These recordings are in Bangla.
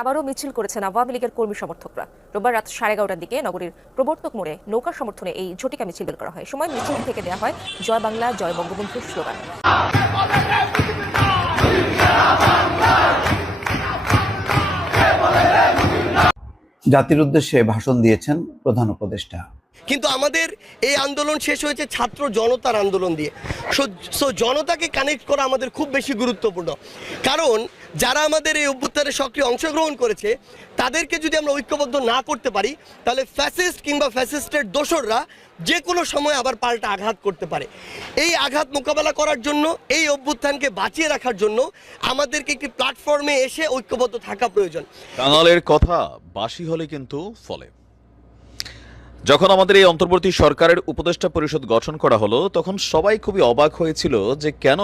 আবারও মিছিল করেছেন আওয়ামী লীগের কর্মী সমর্থকরা। রোববার রাত সাড়ে এগারোটার দিকে নগরীর প্রবর্তক মোড়ে নৌকা সমর্থনে এই ঝটিকা মিছিল বের করা হয়। সময় মিছিল থেকে দেওয়া হয় জয় বাংলা, জয় বঙ্গবন্ধুর স্লোগান। জাতির উদ্দেশ্যে ভাষণ দিয়েছেন প্রধান উপদেষ্টা। কিন্তু আমাদের এই আন্দোলন শেষ হয়েছে ছাত্র জনতার আন্দোলন দিয়ে। সো জনতাকে কানেক্ট করা আমাদের খুব বেশি গুরুত্বপূর্ণ। কারণ যারা আমাদের এই অভ্যুত্থানে সক্রিয় অংশগ্রহণ করেছে, তাদেরকে যদি আমরা ঐক্যবদ্ধ না করতে পারি, তাহলে ফ্যাসিস্ট কিংবা ফ্যাসিস্টের দোসররা যে কোনো সময় আবার পাল্টা আঘাত করতে পারে। এই আঘাত মোকাবেলা করার জন্য, এই অভ্যুত্থানকে বাঁচিয়ে রাখার জন্য আমাদেরকে একটি প্ল্যাটফর্মে এসে ঐক্যবদ্ধ থাকা প্রয়োজন। কথা বাসি হলে কিন্তু ফলে। যখন আমাদের এই অন্তর্বর্তী সরকারের উপদেষ্টা পরিষদ গঠন করা হলো, তখন সবাই খুবই অবাক হয়েছিল যে কেন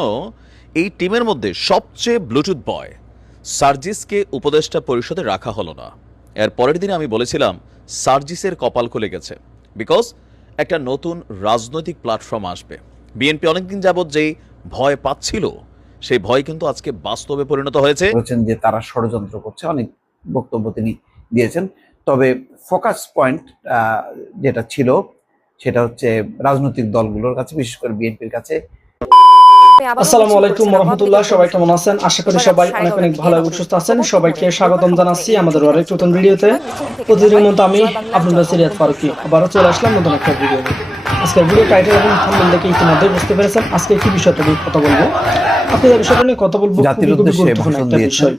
এই টিমের মধ্যে সবচেয়ে ব্লুটুথ বয় সার্জিসকে উপদেষ্টা পরিষদে রাখা হলো না। এর পরের দিনে আমি বলেছিলাম, সার্জিসের কপাল খুলে গেছে। বিকজ একটা নতুন রাজনৈতিক প্ল্যাটফর্ম আসবে। বিএনপি অনেকদিন যাবৎ যেই ভয় পাচ্ছিল, সেই ভয় কিন্তু আজকে বাস্তবে পরিণত হয়েছে। যে তারা ষড়যন্ত্র করছে, অনেক বক্তব্য তিনি দিয়েছেন। তবে ফোকাস পয়েন্ট যেটা ছিল সেটা হচ্ছে রাজনৈতিক দলগুলোর কাছে বিশেষ করে বিএনপির কাছে আসসালামু আলাইকুম রহমতুল্লাহ সবাই কেমন আছেন? আশা করি সবাই অনেক অনেক ভালো এবং সুস্থ আছেন। সবাইকে স্বাগতম জানাচ্ছি আমাদের আরেক নতুন ভিডিওতে। প্রতিদিনের মতো আমি আপনাদের সিরিয়াত ফারুকি আবারও চলে আসলাম নতুন একটা ভিডিও আজকের ভিডিও টাইটেল এবং থাম্বনেল দেখে ইতিমধ্যে বুঝতে পেরেছেন আজকে কি বিষয়টা নিয়ে কথা বলব। আপনাদের বিষয়টা নিয়ে কথা বলব খুবই গুরুত্বপূর্ণ একটা বিষয়।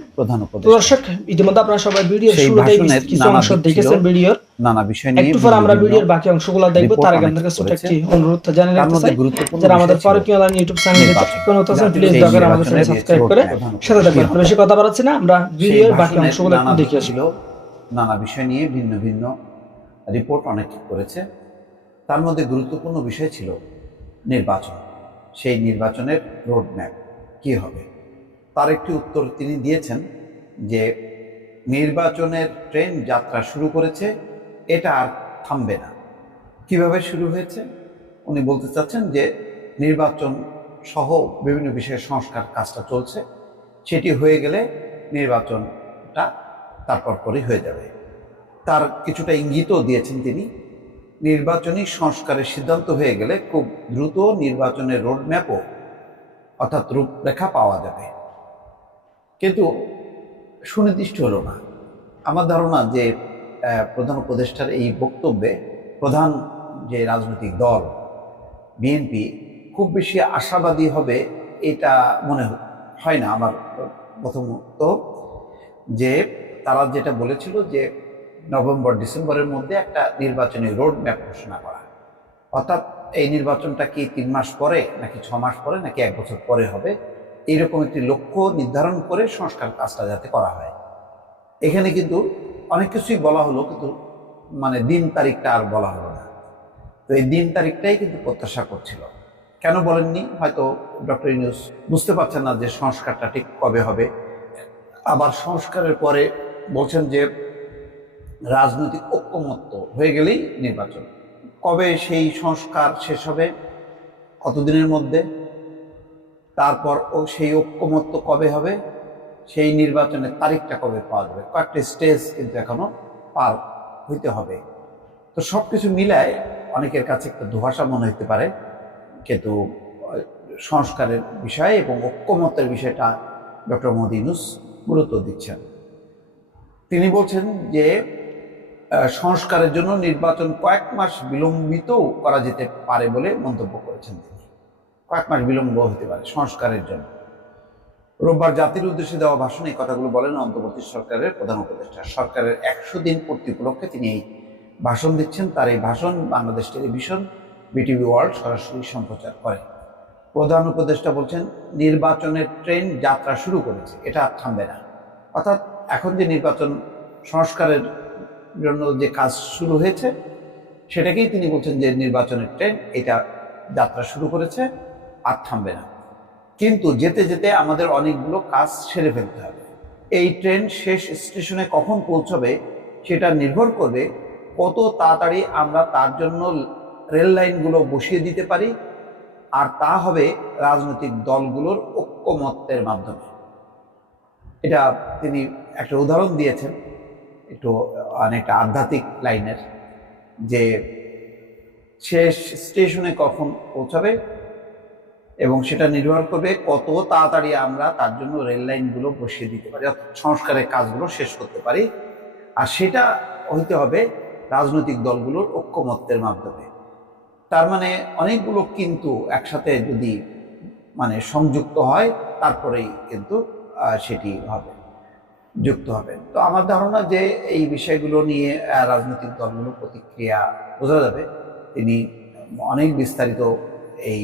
দর্শক ইতিমধ্যে আপনারা সবাই ভিডিওর শুরুতেই কিছু অংশ দেখেছেন ভিডিওর। নানা বিষয় নিয়ে একটু পর আমরা ভিডিওর বাকি অংশগুলো দেখব তার আগে আপনাদের করেছে। একটি অনুরোধ জানিয়ে রাখতে চাই গুরুত্বপূর্ণ যারা আমাদের বিষয় ছিল ইউটিউব চ্যানেলে। সাবস্ক্রাইব করতে আছেন প্লিজ দয়া আমাদের চ্যানেল সাবস্ক্রাইব করে সাথে কি থাকবেন হবে? বেশি কথা বাড়াচ্ছি না আমরা ভিডিওর বাকি অংশগুলো একটু দেখে আসি নানা বিষয় নিয়ে ভিন্ন ভিন্ন রিপোর্ট অনেক করেছে তার মধ্যে গুরুত্বপূর্ণ বিষয় ছিল নির্বাচন সেই নির্বাচনের রোড ম্যাপ কী হবে তার একটি উত্তর তিনি দিয়েছেন যে নির্বাচনের ট্রেন যাত্রা শুরু করেছে এটা আর থামবে না। কীভাবে শুরু হয়েছে? উনি বলতে চাচ্ছেন যে নির্বাচন সহ বিভিন্ন বিষয়ে সংস্কার কাজটা চলছে। সেটি হয়ে গেলে নির্বাচনটা তারপর পরই হয়ে যাবে। তার কিছুটা ইঙ্গিতও দিয়েছেন তিনি। নির্বাচনী সংস্কারের সিদ্ধান্ত হয়ে গেলে খুব দ্রুত নির্বাচনের রোডম্যাপও অর্থাৎ রূপরেখা পাওয়া যাবে। কিন্তু সুনির্দিষ্ট হলো না। আমার ধারণা যে প্রধান উপদেষ্টার এই বক্তব্যে প্রধান যে রাজনৈতিক দল, বিএনপি, খুব বেশি আশাবাদী হবে এটা মনে হয় না আমার প্রথমত, যে তারা যেটা বলেছিল যে নভেম্বর, ডিসেম্বরের মধ্যে একটা নির্বাচনী রোড ম্যাপ ঘোষণা করা। অর্থাৎ এই নির্বাচনটা কি তিন মাস পরে নাকি ছ মাস পরে নাকি এক বছর পরে হবে এইরকম একটি লক্ষ্য নির্ধারণ করে সংস্কার কাজটা যাতে করা হয়। এখানে কিন্তু অনেক কিছুই বলা হলো, কিন্তু মানে দিন তারিখটা আর বলা হলো না। তো এই দিন তারিখটাই কিন্তু প্রত্যাশা করছিল। কেন বলেননি? হয়তো ডক্টর ইউনুস বুঝতে পারছেন না যে সংস্কারটা ঠিক কবে হবে। আবার সংস্কারের পরে বলছেন যে রাজনৈতিক ঐক্যমত্য হয়ে গেলেই নির্বাচন। কবে সেই সংস্কার শেষ হবে? কতদিনের মধ্যে? তারপর ও সেই ঐক্যমত্য কবে হবে? সেই নির্বাচনের তারিখটা কবে পাওয়া যাবে? কয়েকটা স্টেজ কিন্তু এখনও পার হইতে হবে। তো সব কিছু মিলায় অনেকের কাছে একটা ধোয়াশা মনে হতে পারে। কিন্তু সংস্কারের বিষয়ে এবং ঐক্যমত্যের বিষয়টা ডক্টর মোদী ইউনুস গুরুত্ব দিচ্ছেন। তিনি বলছেন যে সংস্কারের জন্য নির্বাচন কয়েক মাস বিলম্বিত করা যেতে পারে বলে মন্তব্য করেছেন তিনি। কয়েক মাস বিলম্ব হতে পারে সংস্কারের জন্য। রোববার জাতির উদ্দেশ্যে দেওয়া ভাষণে এই কথাগুলো বলেন অন্তর্বর্তী সরকারের প্রধান উপদেষ্টা। সরকারের একশো দিন পূর্তি উপলক্ষে তিনি এই ভাষণ দিচ্ছেন। তার এই ভাষণ বাংলাদেশ টেলিভিশন, বিটিভি ওয়ার্ল্ড সরাসরি সম্প্রচার করে। প্রধান উপদেষ্টা বলছেন, নির্বাচনের ট্রেন যাত্রা শুরু করেছে, এটা আর থামবে না। অর্থাৎ এখন যে নির্বাচন সংস্কারের জন্য যে কাজ শুরু হয়েছে, সেটাকেই তিনি বলছেন যে নির্বাচনের ট্রেন, এটা যাত্রা শুরু করেছে, আর থামবে না। কিন্তু যেতে যেতে আমাদের অনেকগুলো কাজ সেরে ফেলতে হবে। এই ট্রেন শেষ স্টেশনে কখন পৌঁছবে সেটা নির্ভর করবে কত তাড়াতাড়ি আমরা তার জন্য রেল লাইনগুলো বসিয়ে দিতে পারি, আর তা হবে রাজনৈতিক দলগুলোর ঐক্যমত্যের মাধ্যমে। এটা তিনি একটা উদাহরণ দিয়েছেন, একটু অনেকটা আধ্যাত্মিক লাইনের, যে শেষ স্টেশনে কখন পৌঁছাবে এবং সেটা নির্ভর করবে কত তাড়াতাড়ি আমরা তার জন্য রেল লাইনগুলো বসিয়ে দিতে পারি, অর্থাৎ সংস্কারের কাজগুলো শেষ করতে পারি। আর সেটা হইতে হবে রাজনৈতিক দলগুলোর ঐক্যমত্যের মাধ্যমে। তার মানে অনেকগুলো কিন্তু একসাথে যদি মানে সংযুক্ত হয়, তারপরেই কিন্তু সেটি হবে, যুক্ত হবে। তো আমার ধারণা যে এই বিষয়গুলো নিয়ে রাজনৈতিক দলগুলো প্রতিক্রিয়া বোঝা যাবে। তিনি অনেক বিস্তারিত এই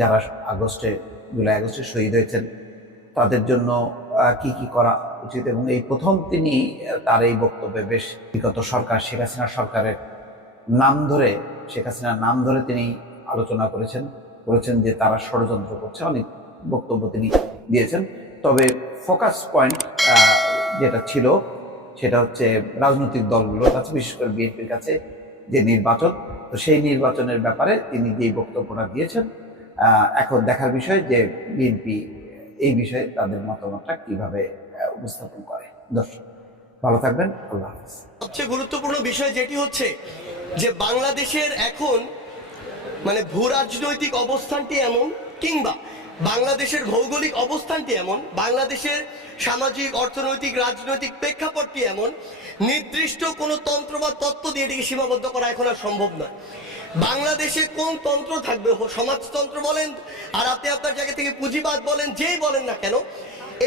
যারা আগস্টে, জুলাই আগস্টে শহীদ হয়েছেন, তাদের জন্য কি কি করা উচিত? এবং এই প্রথম তিনি তার এই বক্তব্যে বেশ বিগত সরকার, শেখ হাসিনা সরকারের নাম ধরে, শেখ হাসিনার নাম ধরে তিনি আলোচনা করেছেন। বলেছেন যে তারা ষড়যন্ত্র করছে, অনেক বক্তব্য তিনি দিয়েছেন। তবে ফোকাস পয়েন্ট যেটা ছিল, সেটা হচ্ছে রাজনৈতিক দলগুলোর কাছে বিশেষ করে বিএনপির কাছে যে নির্বাচন, তো সেই নির্বাচনের ব্যাপারে তিনি যেই বক্তব্যটা দিয়েছেন এখন দেখার বিষয় যে বিএনপি এই বিষয়ে তাদের মতামতটা কীভাবে উপস্থাপন করে। দর্শক, ভালো থাকবেন। আল্লাহ হাফিজ। সবচেয়ে গুরুত্বপূর্ণ বিষয় যেটি হচ্ছে যে বাংলাদেশের এখন মানে ভূ রাজনৈতিক অবস্থানটি এমন কিংবা বাংলাদেশের ভৌগোলিক অবস্থানটি এমন, বাংলাদেশের সামাজিক, অর্থনৈতিক, রাজনৈতিক প্রেক্ষাপটটি এমন, নির্দিষ্ট কোনো তন্ত্র বা তত্ত্ব দিয়ে এটিকে সীমাবদ্ধ করা এখন আর সম্ভব নয়। বাংলাদেশে কোন তন্ত্র থাকবে? সমাজতন্ত্র বলেন, আর আপনি আপনার জায়গা থেকে পুঁজিবাদ বলেন, যেই বলেন না কেন,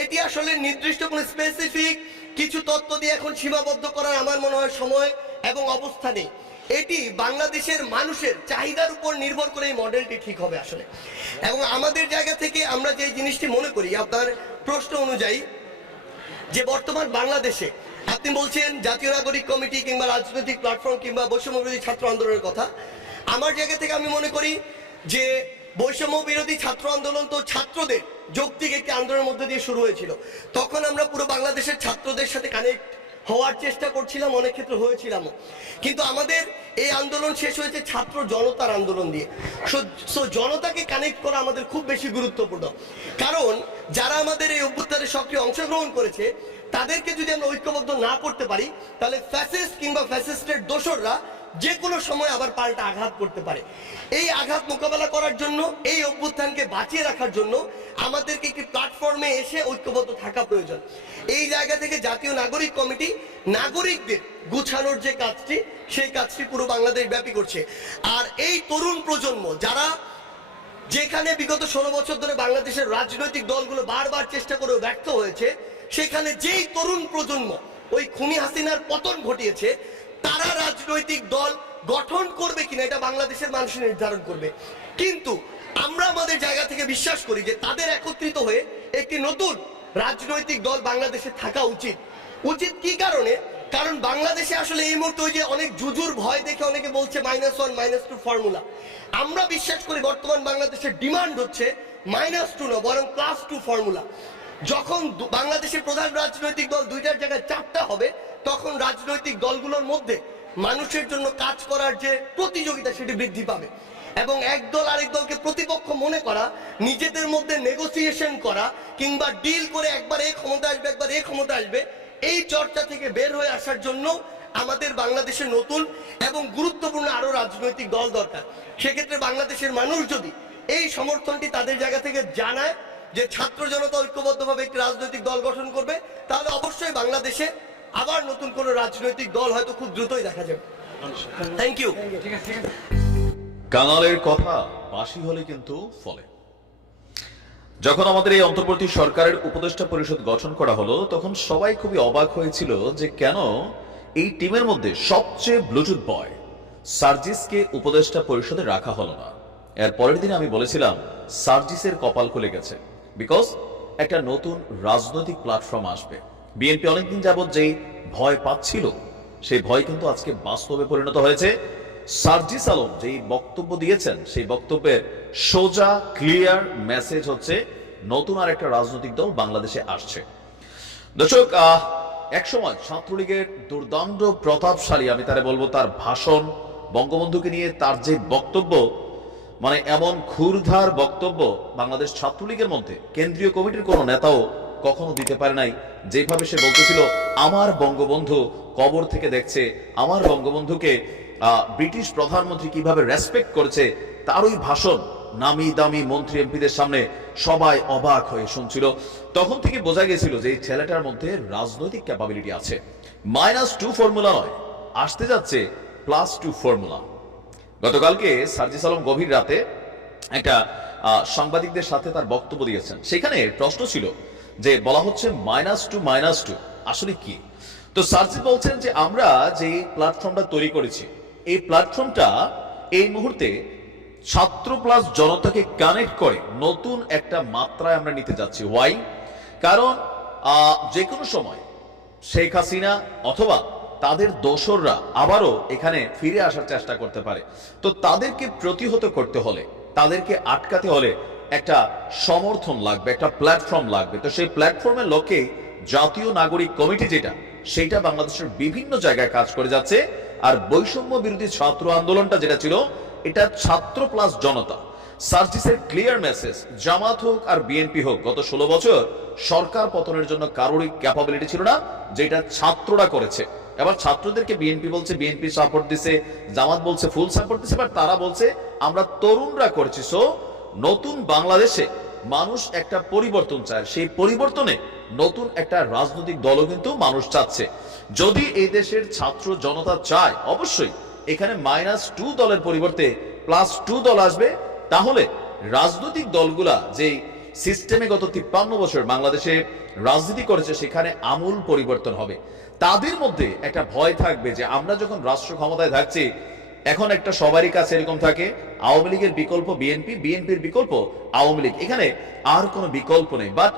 এটি আসলে নির্দিষ্ট কোনো স্পেসিফিক কিছু তত্ত্ব দিয়ে এখন সীমাবদ্ধ করার আমার মনে হয় সময় এবং অবস্থা নেই। এটি বাংলাদেশের মানুষের চাহিদার উপর নির্ভর করে এই মডেলটি ঠিক হবে আসলে। এবং আমাদের জায়গা থেকে আমরা যে জিনিসটি মনে করি, আপনার প্রশ্ন অনুযায়ী, যে বর্তমান বাংলাদেশে আপনি বলছেন জাতীয় নাগরিক কমিটি কিংবা রাজনৈতিক প্ল্যাটফর্ম কিংবা বৈষম্য বিরোধী ছাত্র আন্দোলনের কথা আমার জায়গা থেকে আমি মনে করি যে বৈষম্য বিরোধী ছাত্র আন্দোলন তো ছাত্রদের যৌক্তিক একটি আন্দোলনের মধ্যে দিয়ে শুরু হয়েছিল। তখন আমরা পুরো বাংলাদেশের ছাত্রদের সাথে কানেক্ট হওয়ার চেষ্টা করছিলাম, অনেক ক্ষেত্রে হয়েছিলামও। কিন্তু আমাদের এই আন্দোলন শেষ হয়েছে ছাত্র জনতার আন্দোলন দিয়ে। সো জনতাকে কানেক্ট করা আমাদের খুব বেশি গুরুত্বপূর্ণ। কারণ যারা আমাদের এই অভ্যুত্থানে সক্রিয় অংশগ্রহণ করেছে, তাদেরকে যদি আমরা ঐক্যবদ্ধ না করতে পারি, তাহলে ফ্যাসিস্ট কিংবা ফ্যাসিস্টের দোসররা যে কোনো সময় আবার পাল্টা আঘাত করতে পারে। এই আঘাত মোকাবেলা করার জন্য, এই অভ্যুত্থানকে বাঁচিয়ে রাখার জন্য আমাদেরকে একটি প্ল্যাটফর্মে এসে ঐক্যবদ্ধ থাকা প্রয়োজন। এই জায়গা থেকে জাতীয় নাগরিক কমিটি নাগরিকদের গুছানোর যে কাজটি, সেই কাজটি পুরো বাংলাদেশ ব্যাপী করছে। আর এই তরুণ প্রজন্ম যারা যেখানে বিগত ষোলো বছর ধরে বাংলাদেশের রাজনৈতিক দলগুলো বারবার চেষ্টা করেও ব্যর্থ হয়েছে, সেখানে যেই তরুণ প্রজন্ম ওই খুনি হাসিনার পতন ঘটিয়েছে তারা রাজনৈতিক দল গঠন করবে কিনা এটা বাংলাদেশের মানুষ নির্ধারণ করবে। কিন্তু আমরা আমাদের জায়গা থেকে বিশ্বাস করি যে তাদের একত্রিত হয়ে একটি নতুন রাজনৈতিক দল বাংলাদেশে থাকা উচিত। উচিত কি কারণে? কারণ বাংলাদেশে আসলে এই মুহূর্তে ওই যে অনেক জুজুর ভয় দেখে অনেকে বলছে minus one minus two formula আমরা বিশ্বাস করি বর্তমান বাংলাদেশের ডিমান্ড হচ্ছে মাইনাস টু না, বরং প্লাস টু ফর্মুলা যখন বাংলাদেশের প্রধান রাজনৈতিক দল দুইটার জায়গায় চারটা হবে তখন রাজনৈতিক দলগুলোর মধ্যে মানুষের জন্য কাজ করার যে প্রতিযোগিতা সেটি বৃদ্ধি পাবে। এবং এক দল আরেক দলকে প্রতিপক্ষ মনে করা, নিজেদের মধ্যে নেগোসিয়েশন করা, কিংবা ডিল করে একবার এই ক্ষমতা আসবে, একবার এই ক্ষমতা আসবে, এই চর্চা থেকে বের হয়ে আসার জন্য আমাদের বাংলাদেশে নতুন এবং গুরুত্বপূর্ণ আরও রাজনৈতিক দল দরকার। সেক্ষেত্রে বাংলাদেশের মানুষ যদি এই সমর্থনটি তাদের জায়গা থেকে জানায় যে ছাত্র জনতা ঐক্যবদ্ধভাবে একটি রাজনৈতিক দল গঠন করবে, তাহলে অবশ্যই বাংলাদেশে আবার নতুন কোনো রাজনৈতিক দল হয়তো খুব দ্রুতই দেখা যাবে। থ্যাংক ইউ কাঙালের কথা বাসি হলে কিন্তু ফলে। যখন আমাদের এই অন্তর্বর্তী সরকারের উপদেষ্টা পরিষদ গঠন করা হলো, তখন সবাই খুবই অবাক হয়েছিল যে কেন এই টিমের মধ্যে সবচেয়ে ব্লুটুথ বয় সার্জিসকে উপদেষ্টা পরিষদে রাখা হলো না। এর পরের দিন আমি বলেছিলাম, সার্জিসের কপাল খুলে গেছে। বিকজ একটা নতুন রাজনৈতিক প্ল্যাটফর্ম আসবে। বিএনপি অনেকদিন যাবৎ যেই ভয় পাচ্ছিল, সেই ভয় কিন্তু আজকে বাস্তবে পরিণত হয়েছে। সার্জিস আলম যেই বক্তব্য দিয়েছেন, সেই বক্তব্যের সোজা, ক্লিয়ার মেসেজ হচ্ছে, নতুন আর একটা রাজনৈতিক দল বাংলাদেশে আসছে। দর্শক একসময় ছাত্রলীগের দুর্দান্ত প্রতাপশালী, আমি তারে বলব তার ভাষণ, বঙ্গবন্ধুকে নিয়ে তার যে বক্তব্য মানে এমন ক্ষুরধার বক্তব্য বাংলাদেশ ছাত্রলীগের মধ্যে, কেন্দ্রীয় কমিটির কোনো নেতাও কখনো দিতে পারে নাই। যেভাবে সে বলতেছিল, আমার বঙ্গবন্ধু কবর থেকে দেখছে, আমার বঙ্গবন্ধুকে ব্রিটিশ প্রধানমন্ত্রী কীভাবে রেসপেক্ট করেছে তার ওই ভাষণ নামি দামি মন্ত্রী এমপিদের সামনে সবাই অবাক হয়ে শুনছিল। তখন থেকে বোঝা গেছিল যে এই ছেলেটার মধ্যে রাজনৈতিক ক্যাপাবিলিটি আছে। মাইনাস টু ফর্মুলা নয়, আসতে যাচ্ছে প্লাস টু ফর্মুলা। গতকালকে সার্জিস আলম গভীর রাতে একটা সাংবাদিকদের সাথে তার বক্তব্য দিয়েছেন। সেখানে প্রশ্ন ছিল যে বলা হচ্ছে মাইনাস টু মাইনাস টু। আসলে কি? তো সার্জিস বলছেন যে আমরা যে প্ল্যাটফর্মটা তৈরি করেছি, এই প্ল্যাটফর্মটা এই মুহূর্তে ছাত্র প্লাস জনতাকে কানেক্ট করে নতুন একটা মাত্রায় আমরা নিতে যাচ্ছি। ওয়াই কারণ যে কোনো সময় শেখ হাসিনা অথবা তাদের দোসররা আবারও এখানে ফিরে আসার চেষ্টা করতে পারে। তো তাদেরকে প্রতিহত করতে হলে, তাদেরকে আটকাতে হলে একটা সমর্থন লাগবে, একটা প্ল্যাটফর্ম লাগবে। তো সেই প্ল্যাটফর্মের লক্ষ্যে জাতীয় নাগরিক কমিটি যেটা সেটা বাংলাদেশের বিভিন্ন জায়গায় কাজ করে যাচ্ছে। আর বৈষম্য বিরোধী ছাত্র আন্দোলনটা যেটা ছিল, এটা ছাত্র প্লাস জনতা। সার্জিসের ক্লিয়ার মেসেজ জামাত হোক আর বিএনপি হোক, গত ষোলো বছর সরকার পতনের জন্য কারোরই ক্যাপাবিলিটি ছিল না, যেটা ছাত্ররা করেছে। এবার ছাত্রদেরকে বিএনপি বলছে বিএনপি সাপোর্ট দিছে, জামাত বলছে ফুল সাপোর্ট দিছে এবার তারা বলছে, আমরা তরুণরা করেছি। সো নতুন বাংলাদেশে মানুষ একটা পরিবর্তন চায়। সেই পরিবর্তনে নতুন একটা রাজনৈতিক দলও কিন্তু মানুষ চাচ্ছে। যদি এই দেশের ছাত্র জনতা চায়, অবশ্যই এখানে মাইনাস টু দলের পরিবর্তে প্লাস টু দল আসবে। তাহলে রাজনৈতিক দলগুলা যে সিস্টেমে গত তিপ্পান্ন বছর বাংলাদেশে রাজনীতি করেছে, সেখানে আমূল পরিবর্তন হবে। তাদের মধ্যে একটা ভয় থাকবে যে আমরা যখন রাষ্ট্র ক্ষমতায় থাকছি এখন একটা সবারই কাছে এরকম থাকে, আওয়ামী লীগের বিকল্প বিএনপি, বিএনপির বিকল্প আওয়ামী লীগ। এখানে আর কোনো বিকল্প নেই বাট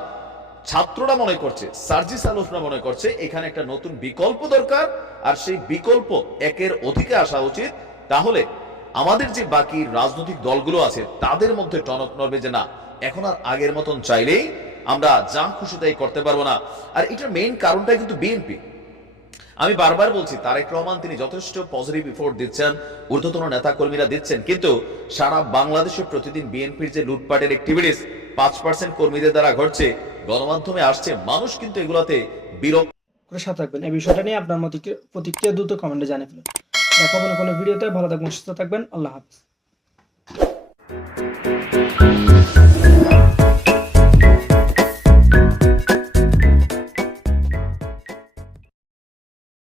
ছাত্ররা মনে করছে, সার্জিস আলোচনা মনে করছে, এখানে একটা নতুন বিকল্প দরকার, আর সেই বিকল্প একের অধিকে আসা উচিত। তাহলে আমাদের যে বাকি রাজনৈতিক দলগুলো আছে, তাদের মধ্যে টনক নড়বে যে না, এখন আর আগের মতন চাইলেই আমরা যা খুশি তাই করতে পারব না। আর এটার মেইন কারণটাই কিন্তু বিএনপি। আমি বারবার বলছি, তারেক রহমান তিনি যথেষ্ট পজিটিভ রিপোর্ট দিচ্ছেন, ঊর্ধ্বতন নেতা কর্মীরা দিচ্ছেন, কিন্তু সারা বাংলাদেশে প্রতিদিন বিএনপির যে লুটপাটের অ্যাক্টিভিটিস পাঁচ পার্সেন্ট কর্মীদের দ্বারা ঘটছে, গণমাধ্যমে আসছে, মানুষ কিন্তু এগুলাতে বিরক্ত। সাথে থাকবেন। এই বিষয়টা নিয়ে আপনার মত প্রতিক্রিয়া দ্রুত কমেন্টে জানিয়ে ফেলুন। দেখা হবে কোনো ভিডিওতে, ভালো থাকবেন, সুস্থ থাকবেন, আল্লাহ হাফিজ।